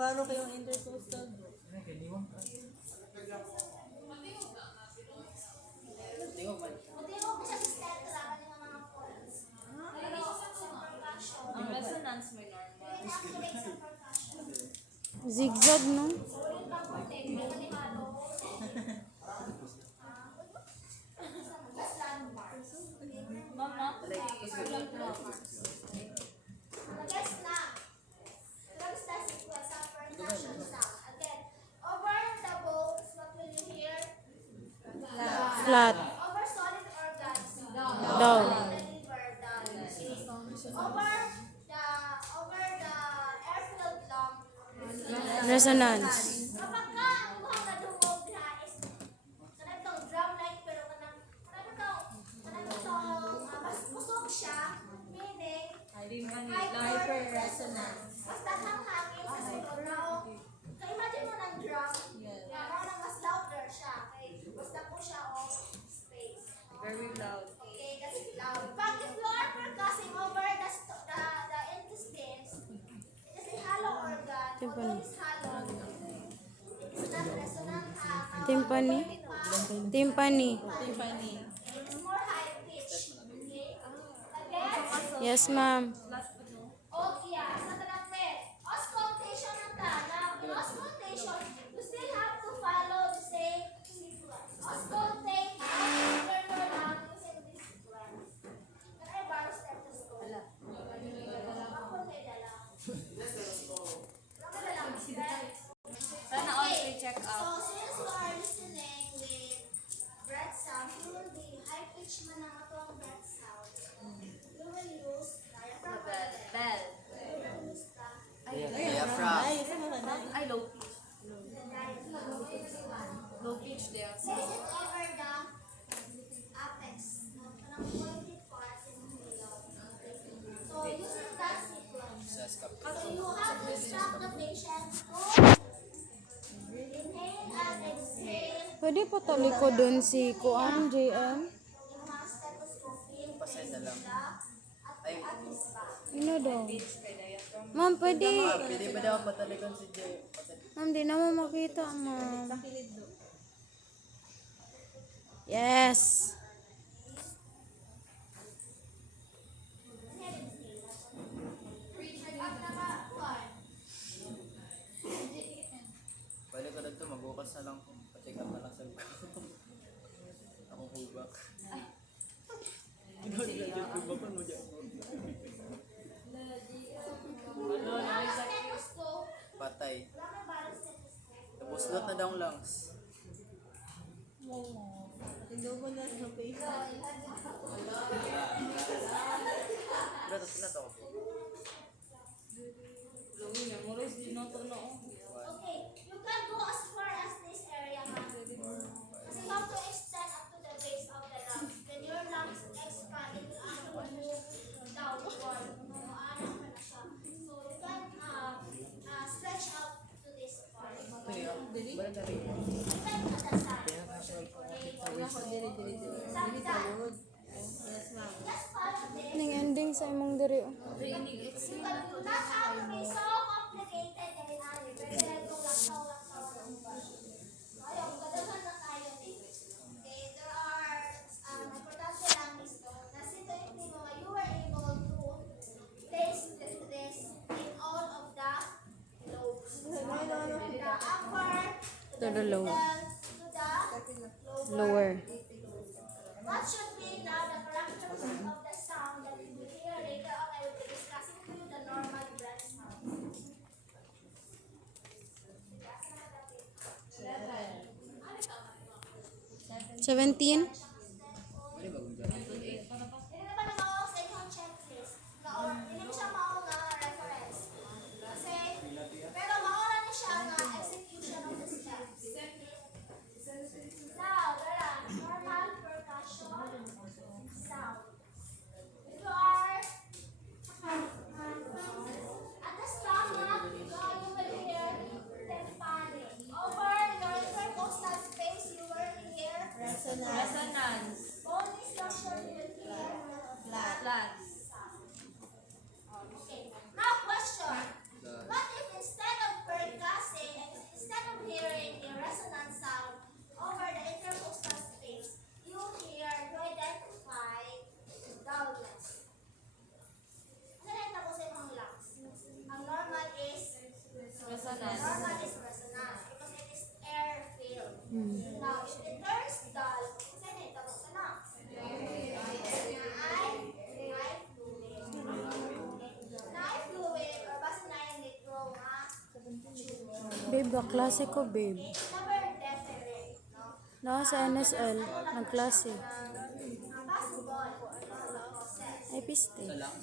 Paano kayong intercoastal? Ang resonance may normal. Zigzag, no? Mama, Flat. Over solid organs. Down. Deliver down. Over the air-filled lung. Resonance. Kapag ka ang buhang nadungog na is kanang tong drum-like pero mas kusog siya, meaning hyper resonance. mas daghang hangin sa sulod na o ka-imagine mo ng drum, na mas louder siya, okay? Mas dako siya o space. Very loud. Okay, that's loud. Pag if you are percussing over the intestines, it is a hollow organ. Although it's hollow, it's not resonant. Timpani. Timpani. Tiffany. It is more high pitch. Okay? Again, Yes, ma'am. okay, sa tanapit. Auscultation ng ta. Now, in auscultation, you still have to follow the same sequence. Auscultate internal lung using this sequence. Can I borrow stethoscope? Ako may dala. Ako may dala. Sana all free check So, up. since you are listening with breath sound, you will be high pitch man ang atong breath sound. You will use diaphragm. Bell. You will use the Diaphragm. Ay, low pitch. Low pitch there. Place it over the apex. Kanang pointed part in the middle. So, using that sequence. So, you have to instruct the patient to inhale and exhale. Pwede pa taliko dun si Kuan, JM? Yung mga stethoscope in Pasend na lang. at his back. Ano daw? Ma'am, pwede. Pwede ba daw patalikan si Jay? Ma'am, di na mo makita, ma'am. Yes. Balik ka dito, magbukas na lang. Pa-check up na lang sa akong hubak. Stethoscope. Patay. Wala may barang stethoscope. Tapos lot na daw ang lungs. Hindi mo na sa face. Pero tapos na to. Lawin na. Moros, dinoto na ako. Okay, you can go as far as this area, ma'am. Kasi you have to extend up to the base of the lungs. When your lungs expand, it will actually move downward. Ano na siya. So you can stretch out to this part. Balik ka rin. Depende on the side. Sometimes, Yes, ma'am. just follow this. Ning ending sa imong diri. Oh. You can do not have to be so complicated and inari. Pwede lang itong laksaw-laksaw ng bar. Ayaw, kadaghan na tayo eh. Okay, there are, importante lang is na sincerely mo, you were able to place this in all of the lobes. From the upper To the lower. to the Lower. What should be now the characteristic of the sound that you will hear later on? I will be discussing with you the normal breath sound. 17. Hindi naman na mao sa inyong checklist. Hindi mo siya mao nga reference. Kasi, pero maura ni siya nga execution of the steps. Now, there are normal percussion sound. If you are at the stomach, you will hear timpani. Over your intercostal space, you will hear resonance. Babe, kaklase ko, babe. Never definite, no? Naka sa NSL, nagklase. Basketball, process. Ay, piste. Isa lang.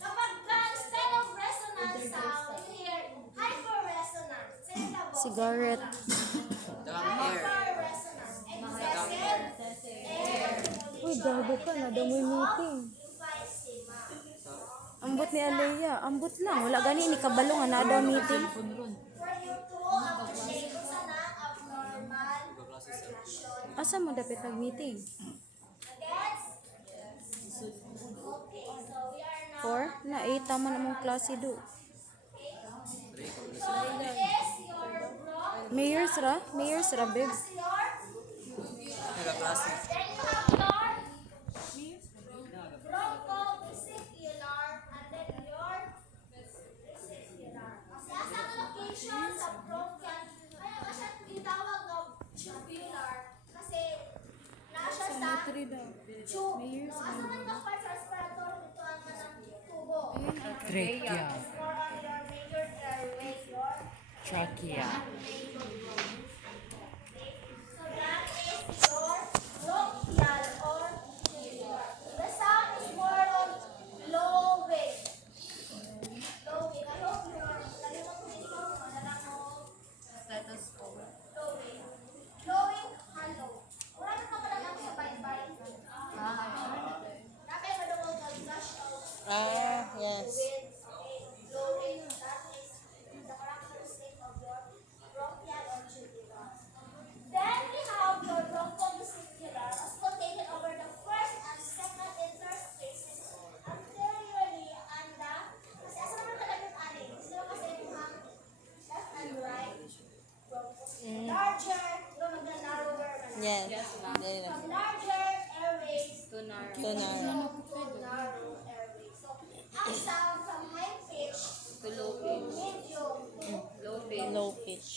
Kapag instead of resonant sound, you hear hyperresonant. Syllable. Cigarette. Saka air. Hyperresonant. Excessive. Air. Uy, gago ka na. Daw may meeting. Emphysema. Ambot ni Alea. Ambot lang. Wala gani ni kabalo nga na daw meeting. For you to appreciate kung saan ang abnormal percussion. Asa mo dapat nag-meeting? Gets? Okay, so we are now. 4? Na 8 tama namang klase do. So this is your block. Mayor's ra? Mayor's ra, babe. This is your. Nagka-klase. Then you have your bronchovesicular and then your vesicular. Kasi asa ang location sa bronchial, kaya nga siya tinawag na tubular kasi naa siya sa tube. No, asa man ka part sa respiratory dito ang kanang tubo. Trachea. It's more on your major airway, your Trachea. So that is your bronchial or tubular. The sound is more on low wave. Low wave. I hope you are nalito ko dito madala mo low wave. Low wave, hollow. Wala na pala lang sa bye-bye. Dapat madungog mag-gush out. Yes. With low wave. That is the characteristic of your bronchial or tubular. Then we have your bronchovesicular as located over the first and second interstices anteriorly and the kasi asa naman talaga yung ani? Sino kasi yung left and right bronchos. Larger, yung narrower man. Yes. From larger airways To narrow. To narrow. to narrow airways. So, ang sound from high pitch To low to pitch. medium to Low pitch. Low pitch.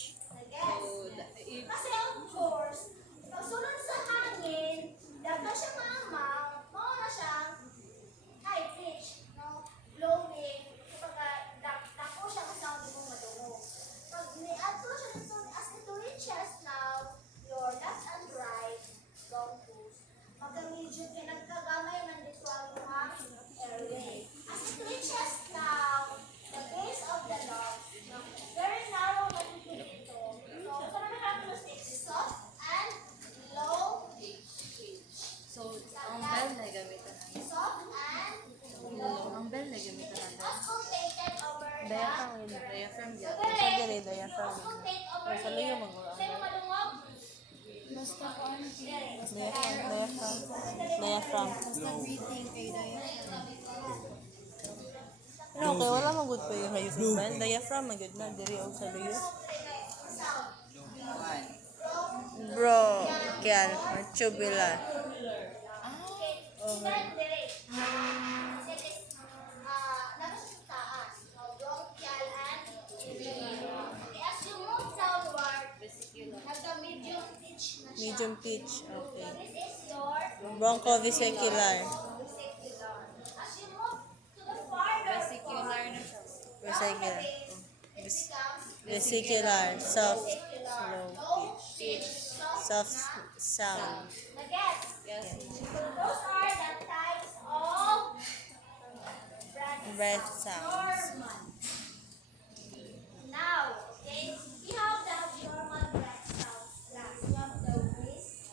Yes. So, if Kasi of course, pag sunod sa hangin, dapat siya maamang, mauna siyang high pitch, no? Low wave, kapag dako siya kasi ang mo madungo. Pag ni-ato siya dito, as it reaches now, your left and right bronchos, magka-medium kayo, nagkagamay man dito ang mga airway. As it reaches now, the base of the lungs, no? Very narrow man dito. So, sa mga characteristics, soft and low pitch. so, ang bell na gamitan natin. Soft and low. Ang bell na gamitan natin. Auscultated over the... Diaphragm So, yan. very auscultate over here. Sino malungog? Diaphragm. No, okay, wala man good pa yung hayusin ba? Diaphragm, man good na. Diri og sa luyo. Sound. Bro, kyan. Or tubular. Okay. Then, direct. Kasi this, labas sa taas. No, bronchial and tubular. Okay, as you move downward, nagka-medium pitch na siya. Medium pitch. Okay. This is your Bronchovesicular. vesicular. As you move to the farther Vesicular na siya. Vesicular. it becomes Vesicular. Soft. vesicular. Slow Low pitch, Soft na sound. Nag-gets? Yes. So those are the types of Breath sounds. Normal. Now, okay, we have the abnormal breath sounds. Last, we have the whisk.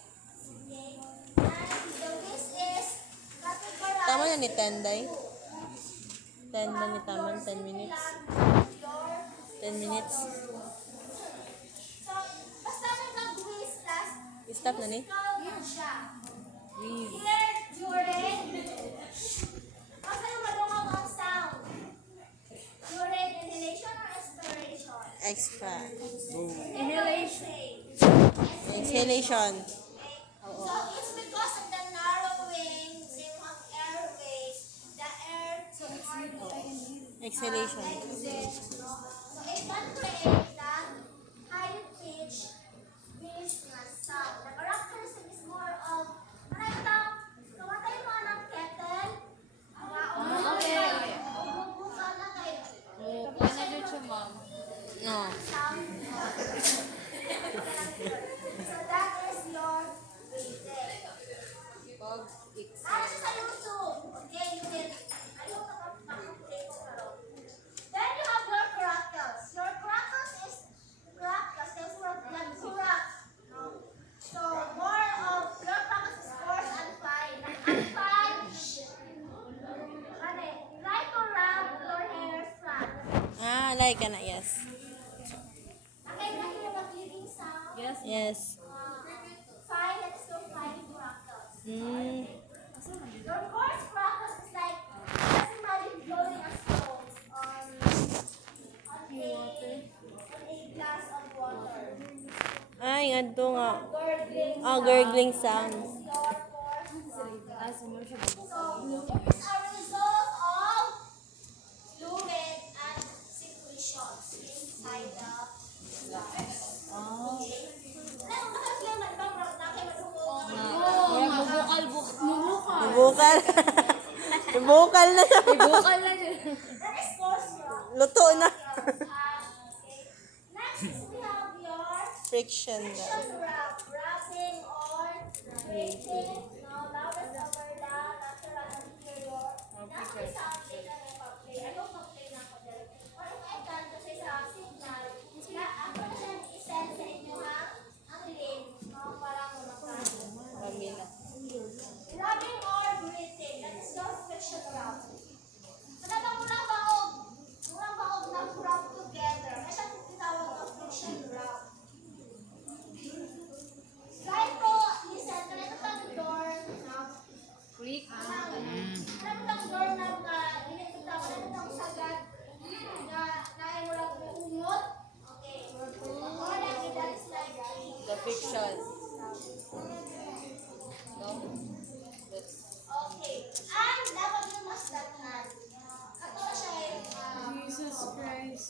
Okay, and the whisk is categorized. Tama na ni Tenday. 10 na ni Taman, 10 minutes. 10 minutes. So, basta nag-whisk, last, Stop na ni? musical siya. Here, during, basta yung malungog ang sound. During inhalation or expiration? Extra. Inhalation. Exhalation. So it's because of the narrowing of airways, the air to Exhalation. exit. No? So it can create the high pitch business sound. The characteristic is more of kamatay mo ng kettle, bukal na kayo. Ano din siya, ma'am? No. Sound. Ah, like ka na, yes. Nakailan yung mag-living sound? Yes. Yes. Five, let's do five crackles. Mm. Your course crackles is like, just imagine blowing a stone on a glass of water. Ay, nga nga. Gurgling Oh, gurgling sounds. your course crackles. So, it's a result of fluid and secretions inside the glass. Okay? Alam mo, nakakilala man ba, bro? Nakakilala Bukal. Bukal na siya. Bukal na siya. That is course rock. Luto na. Okay. Next, we have your Friction na. friction wrap. Wrapping or grating. No, lowest over the natural anterior. Nasa sa atin na may pag-play. Ano pag-play na ako dyan? Or if I can, kasi sa signal, na ako na siya i-send sa inyo ang link. No, para makakano. Rubbing or grating. That is your friction wrap. Talagang murang baog na wrap together. Ito ang tinawag na friction wrap. Try ko, listen, ganito kang doorknob. Quick. Ganito kang doorknob na ginagawa, ganito kang sagad na nai mo lang uungot. Okay. Or like that is like The fiction. No? okay. And dapat yung mas datnan. Ato na siya Jesus Christ.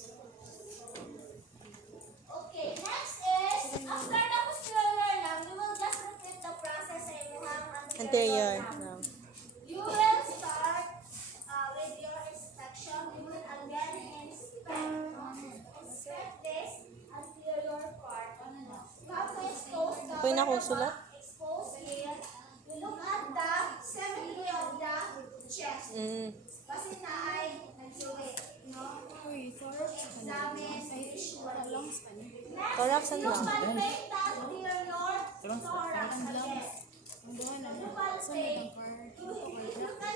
okay, next is, after the posterior lang, we will just repeat the process sa inyong Anterior. lang. No. You will start with your inspection. You will again inspect this anterior part. You have to expose the Pwede na akong sulat? expose here. You look at the symmetry of the chest. Kasi na ay nagsuwi. No? Examine visually. Next, Thorax and you lung. palpate the anterior thorax again. You palpate.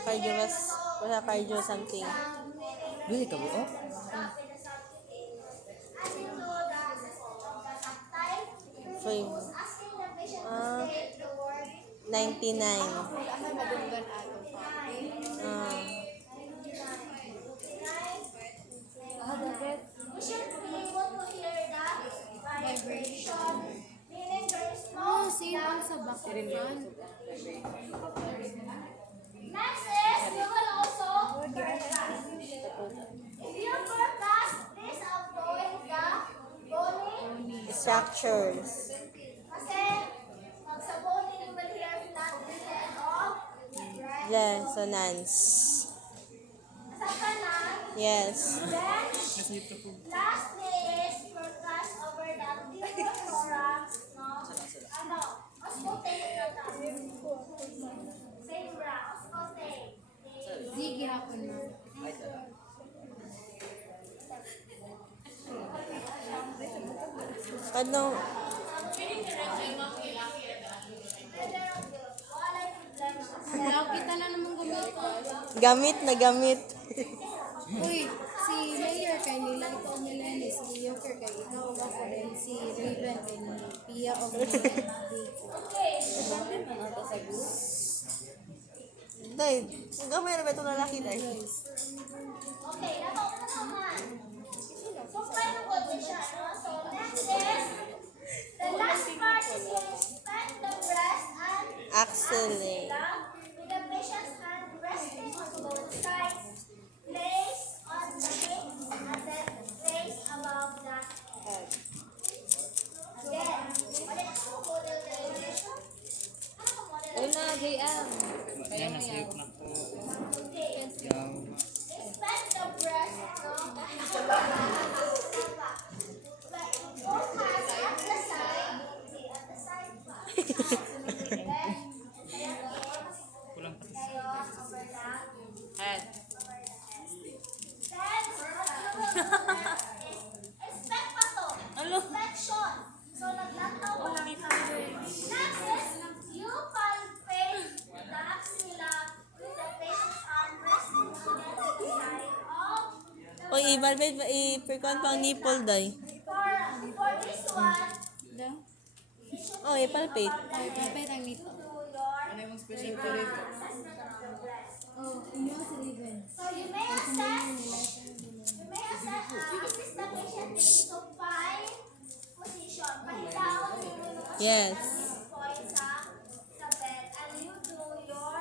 Cardio was, wala cardio something. Dili ka buo? Five. Ah, 99. Ah. We should be able to hear the vibration. Meaning there is no Next is, you will also percuss. If you percuss, this outgoing the bony. Structures. Kasi, pag sa bony, you will hear flat instead of right. Resonance. Sa kanan, Yes. then, lastly is percuss over the anterior thorax. No? Ano? Auscultate na tayo. Same bra. Auscultate. Sige ako na. Ano? Wala, kita na naman gamitin. Gamit na gamit. Uy, si Mayor kay nila ikaw nila ni si Yoker kay ikaw ako rin si Raven kay ni Pia o ni Dico. Day, gamay na ba itong lalaki day? Okay, nato na naman. So, paano ko din siya, no? So, next is, the last part is to inspect the breast and Axilla. with the patient's hand resting on both sides, place on the hip, and then place above the head. Again, ulit ako model derivation. Ano ka model Una, JM. Kaya mo yan. Okay. Inspect the breast, no? Both hands at the side. Okay, at the side pa. Then, O, i-perkuan pang nipple, day. For this one, Daw? O, ipalpate. Ay, papay tang nito. do your assessment of the breast. Oh, inyo si Raven. So you may assist the patient in supine position. Pahilaon yung Yes. point sa bed and you do your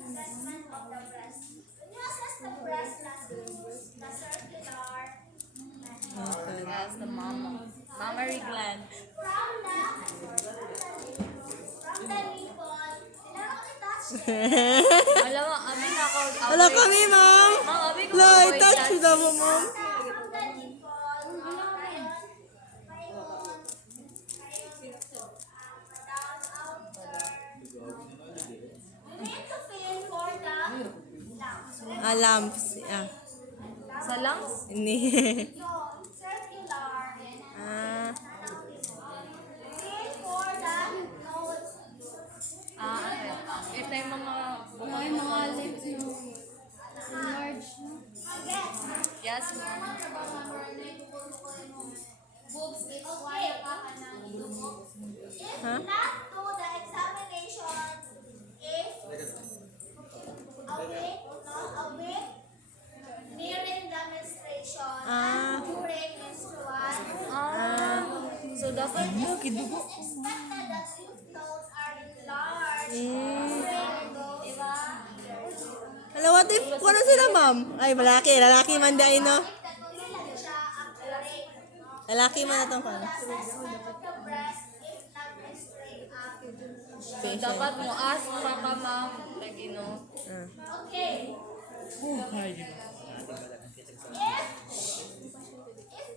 assessment of the breast. When you assess the breast, let's use the circular method. Okay. the mammary gland. From the nipple, kailangan ko i-touch Alam mo, amin ako. Wala kami, ma'am. Ma'am, amin ko. La, i-touch daw mo, ma'am. from the nipple. Ngayon, down outer. You need to feel for the lungs. Lamps. Ah. Sa lungs? Ini. So, circular. Ah. Feel for the nose. Ito yung mga... Ay, mga lips no. Enlarge, no? Again. Yes, ma'am. Boobs, it's wire pa ka ng ilumo. If Huh? not do the examination, if awake, no, awake, nearing the menstruation, Ah. and during menstrual, So, dapat... it is expected that lymph nodes are enlarged. Diba? Hello, what if, ano sila, ma'am? Ay, lalaki man dahil, no? If natuloy siya accurate, no? Lalaki man na itong Assessment of the breast if nag-menstruate ang patient. Dapat mo ask pa ka, ma'am. Like, you know. Ah. Okay. If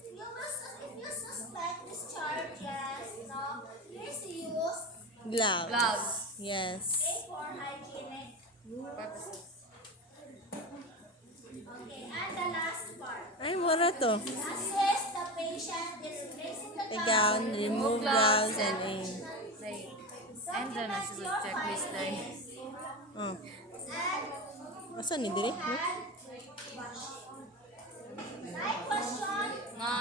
you suspect discharges, no, please use Gloves. Gloves. Yes. A for hygienic. Okay, and the last part. Ay, mura to. Assess the patient is placing the The gown, remove gloves, and in. Like, and then I should checklist like. Oh. And Asan ni dire? hand washing. My question, Nga,